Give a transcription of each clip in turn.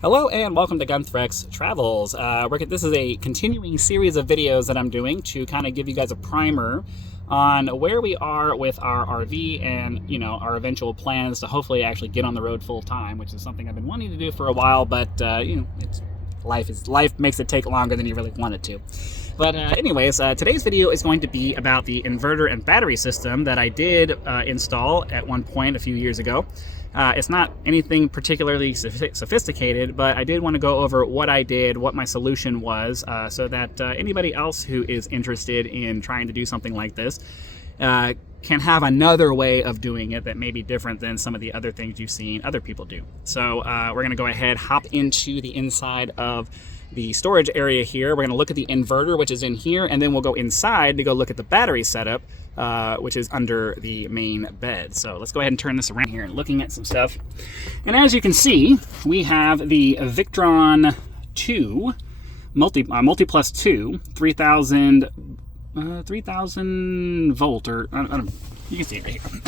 Hello and welcome to Gunthrex Travels. This is a continuing series of videos that I'm doing to kind of give you guys a primer on where we are with our RV and, our eventual plans to hopefully actually get on the road full time, which is something I've been wanting to do for a while, but, life makes it take longer than you really want it to. But anyways, today's video is going to be about the inverter and battery system that I did install at one point a few years ago. It's not anything particularly sophisticated, but I did want to go over what I did, what my solution was, so that anybody else who is interested in trying to do something like this can have another way of doing it that may be different than some of the other things you've seen other people do. So we're going to go ahead, hop into the inside of the storage area here. We're going to look at the inverter, which is in here, and then we'll go inside to go look at the battery setup, which is under the main bed. So let's go ahead and turn this around here and looking at some stuff. And as you can see, we have the Victron 2 multi plus 2 3000 volt, or I don't, you can see it right here.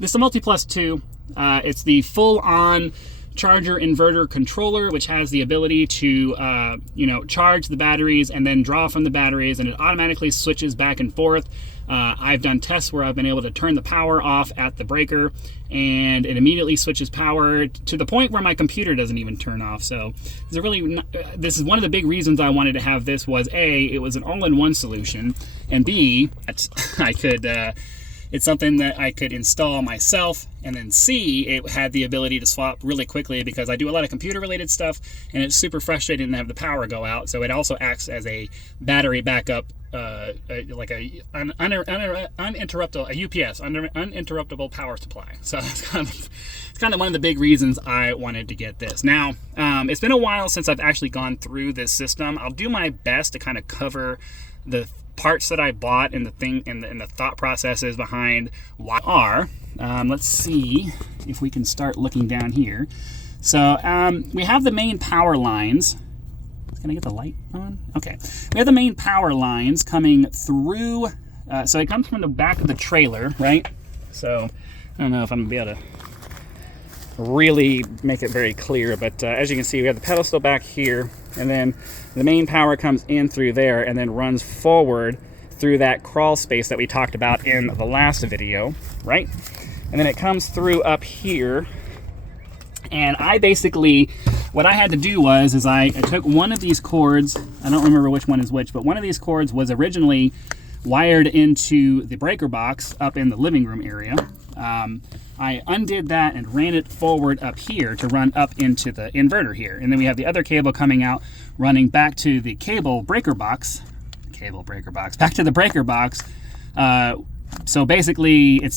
This is a multi plus 2. It's the full-on charger inverter controller, which has the ability to charge the batteries and then draw from the batteries, and it automatically switches back and forth. I've done tests where I've been able to turn the power off at the breaker and it immediately switches power to the point where my computer doesn't even turn off. So this is one of the big reasons I wanted to have this. Was A, it was an all-in-one solution, and B, it's something that I could install myself, and then C, it had the ability to swap really quickly because I do a lot of computer related stuff and it's super frustrating to have the power go out. So it also acts as a battery backup, like a uninterruptible power supply. So it's kind of one of the big reasons I wanted to get this. Now, it's been a while since I've actually gone through this system. I'll do my best to kind of cover the parts that I bought and the thought processes behind why are. Let's see if we can start looking down here. So we have the main power lines. Can I get the light on? Okay. We have the main power lines coming through. So it comes from the back of the trailer, right? So I don't know if I'm going to be able to really make it very clear, but as you can see, we have the pedestal back here, and then the main power comes in through there and then runs forward through that crawl space that we talked about in the last video, right? And then it comes through up here, and what I had to do was I took one of these cords. I don't remember which one is which, but one of these cords was originally wired into the breaker box up in the living room area. I undid that and ran it forward up here to run up into the inverter here. And then we have the other cable coming out, running back to the back to the breaker box. So basically we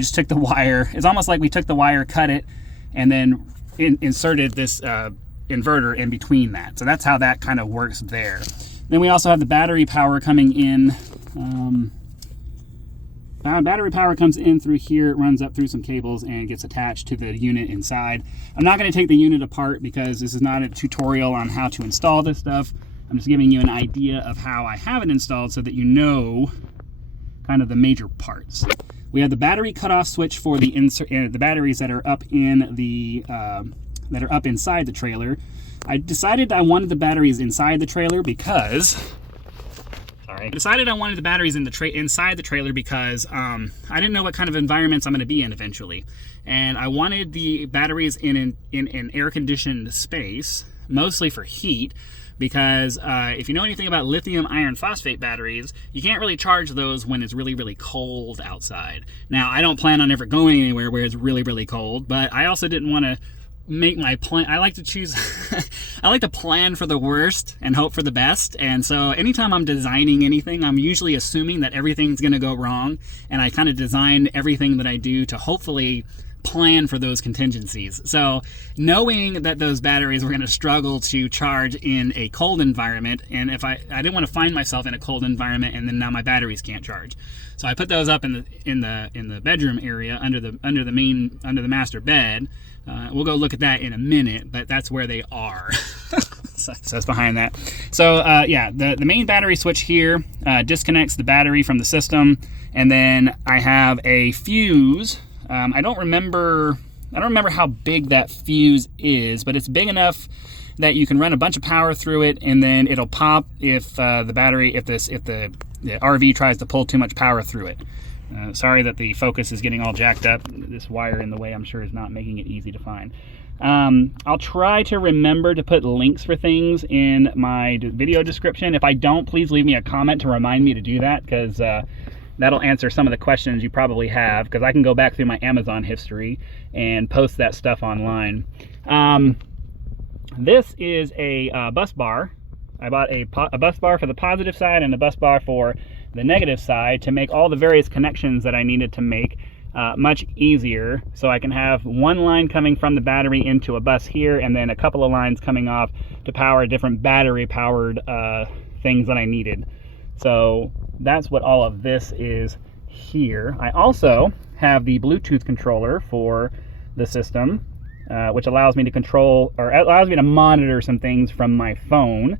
just took the wire. It's almost like we took the wire, cut it, and then inserted this inverter in between that. So that's how that kind of works there. Then we also have the battery power coming in. Battery power comes in through here, it runs up through some cables and gets attached to the unit inside. I'm not going to take the unit apart because this is not a tutorial on how to install this stuff. I'm just giving you an idea of how I have it installed so that you know kind of the major parts. We have the battery cutoff switch for the batteries that are up in the inside the trailer. I decided I wanted the batteries inside the trailer because inside the trailer because I didn't know what kind of environments I'm going to be in eventually, and I wanted the batteries in an air-conditioned space, mostly for heat, because if you know anything about li-iron-phosphate batteries, you can't really charge those when it's really, really cold outside. Now, I don't plan on ever going anywhere where it's really, really cold, but I also didn't want to make my plan. I like to plan for the worst and hope for the best. And so anytime I'm designing anything, I'm usually assuming that everything's going to go wrong, and I kind of design everything that I do to hopefully plan for those contingencies. So knowing that those batteries were going to struggle to charge in a cold environment, and if I didn't want to find myself in a cold environment and then now my batteries can't charge, so I put those up in the bedroom area under the master bed. We'll go look at that in a minute, but that's where they are. So it's behind that. So yeah, the main battery switch here disconnects the battery from the system, and then I have a fuse. I don't remember I don't remember how big that fuse is, but it's big enough that you can run a bunch of power through it, and then it'll pop if the battery, if the RV tries to pull too much power through it. Sorry that the focus is getting all jacked up. This wire in the way, I'm sure, is not making it easy to find. I'll try to remember to put links for things in my video description. If I don't, please leave me a comment to remind me to do that, because that'll answer some of the questions you probably have, because I can go back through my Amazon history and post that stuff online. This is a bus bar. I bought a bus bar for the positive side and a bus bar for the negative side to make all the various connections that I needed to make much easier, so I can have one line coming from the battery into a bus here, and then a couple of lines coming off to power different battery powered things that I needed. So that's what all of this is here. I also have the Bluetooth controller for the system, which allows me to control, or allows me to monitor some things from my phone.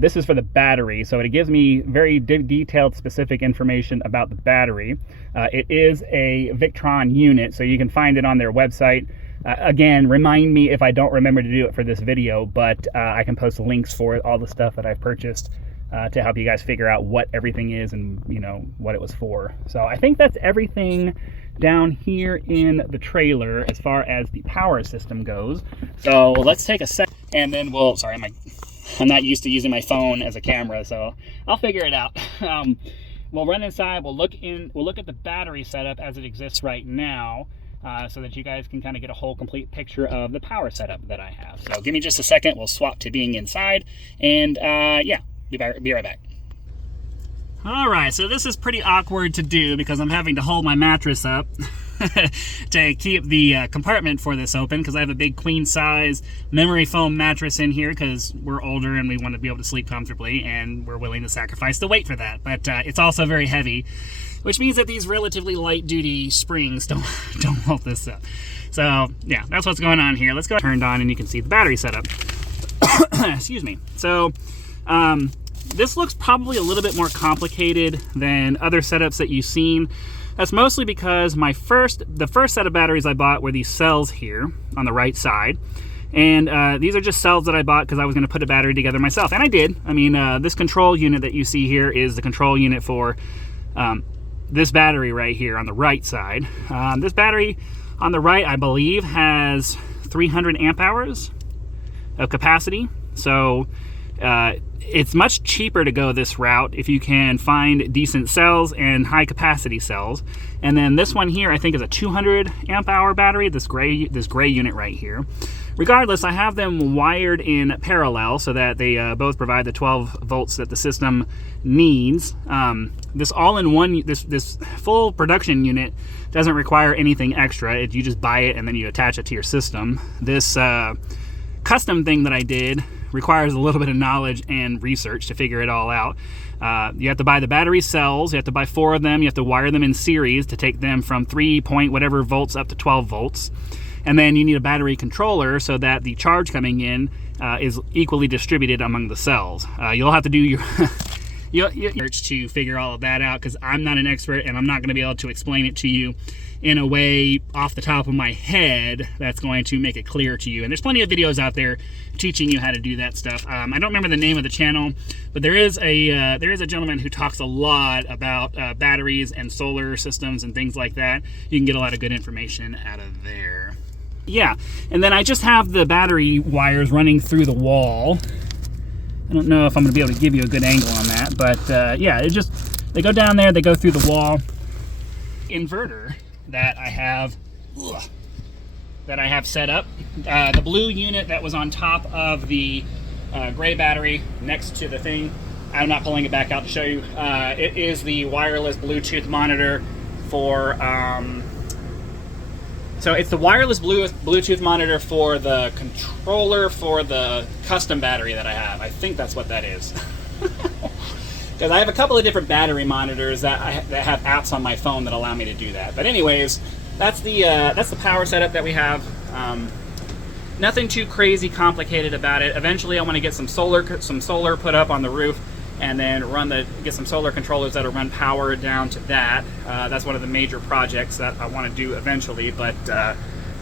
This is for the battery, so it gives me very detailed, specific information about the battery. It is a Victron unit, so you can find it on their website. Again, remind me if I don't remember to do it for this video, but I can post links for all the stuff that I've purchased to help you guys figure out what everything is and, you know, what it was for. So I think that's everything down here in the trailer as far as the power system goes. So let's take a sec, and then we'll, sorry, I'm not used to using my phone as a camera, so I'll figure it out. We'll run inside, we'll look at the battery setup as it exists right now, so that you guys can kind of get a whole complete picture of the power setup that I have. So give me just a second, we'll swap to being inside, and yeah, be right back. All right, so this is pretty awkward to do because I'm having to hold my mattress up to keep the compartment for this open, because I have a big queen size memory foam mattress in here because we're older and we want to be able to sleep comfortably, and we're willing to sacrifice the weight for that. But it's also very heavy, which means that these relatively light duty springs don't hold this up. So yeah, that's what's going on here. Let's go turned on and you can see the battery setup. Excuse me. So this looks probably a little bit more complicated than other setups that you've seen. That's mostly because the first set of batteries I bought were these cells here on the right side. And these are just cells that I bought because I was going to put a battery together myself. And I did. I mean, this control unit that you see here is the control unit for this battery right here on the right side. This battery on the right, I believe, has 300 amp hours of capacity. So it's much cheaper to go this route if you can find decent cells and high capacity cells. And then this one here I think is a 200 amp hour battery, this gray unit right here. Regardless, I have them wired in parallel so that they both provide the 12 volts that the system needs. This all-in-one, this full production unit doesn't require anything extra. You just buy it and then you attach it to your system. This custom thing that I did requires a little bit of knowledge and research to figure it all out. You have to buy the battery cells, you have to buy 4 of them, you have to wire them in series to take them from 3 point whatever volts up to 12 volts. And then you need a battery controller so that the charge coming in is equally distributed among the cells. You'll have to do your research to figure all of that out, because I'm not an expert and I'm not going to be able to explain it to you in a way off the top of my head that's going to make it clear to you. And there's plenty of videos out there teaching you how to do that stuff. I don't remember the name of the channel, but there is a gentleman who talks a lot about batteries and solar systems and things like that. You can get a lot of good information out of there. Yeah, and then I just have the battery wires running through the wall. I don't know if I'm going to be able to give you a good angle on that, but yeah, they go down there, they go through the wall. Inverter that I have set up. The blue unit that was on top of the gray battery next to the thing, I'm not pulling it back out to show you. It is the wireless Bluetooth monitor for, so it's the wireless Bluetooth monitor for the controller for the custom battery that I have. I think that's what that is. Because I have a couple of different battery monitors that have apps on my phone that allow me to do that. But anyways, that's the power setup that we have. Nothing too crazy complicated about it. Eventually I want to get some solar put up on the roof, and then get some solar controllers that'll run power down to that. That's one of the major projects that I want to do eventually, but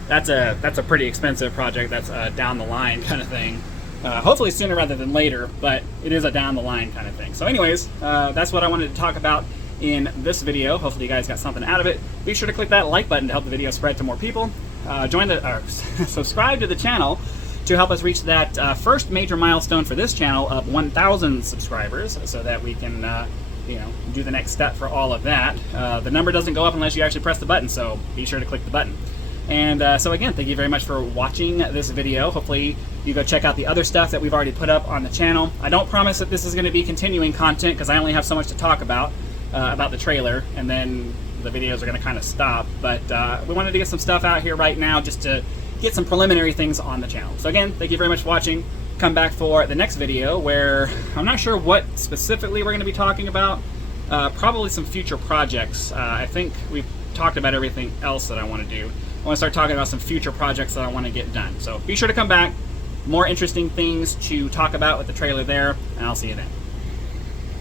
that's a pretty expensive project. That's a down the line kind of thing. Hopefully sooner rather than later, but it is a down the line kind of thing. So anyways, that's what I wanted to talk about in this video. Hopefully you guys got something out of it. Be sure to click that like button to help the video spread to more people. Subscribe to the channel to help us reach that first major milestone for this channel of 1,000 subscribers, so that we can do the next step for all of that. The number doesn't go up unless you actually press the button, so be sure to click the button. And so again, thank you very much for watching this video. Hopefully you go check out the other stuff that we've already put up on the channel. I don't promise that this is going to be continuing content, because I only have so much to talk about the trailer, and then the videos are going to kind of stop. But we wanted to get some stuff out here right now just to get some preliminary things on the channel. So again, thank you very much for watching. Come back for the next video, where I'm not sure what specifically we're going to be talking about. Probably some future projects. I think we've talked about everything else that I want to do. I want to start talking about some future projects that I want to get done. So be sure to come back. More interesting things to talk about with the trailer there, and I'll see you then.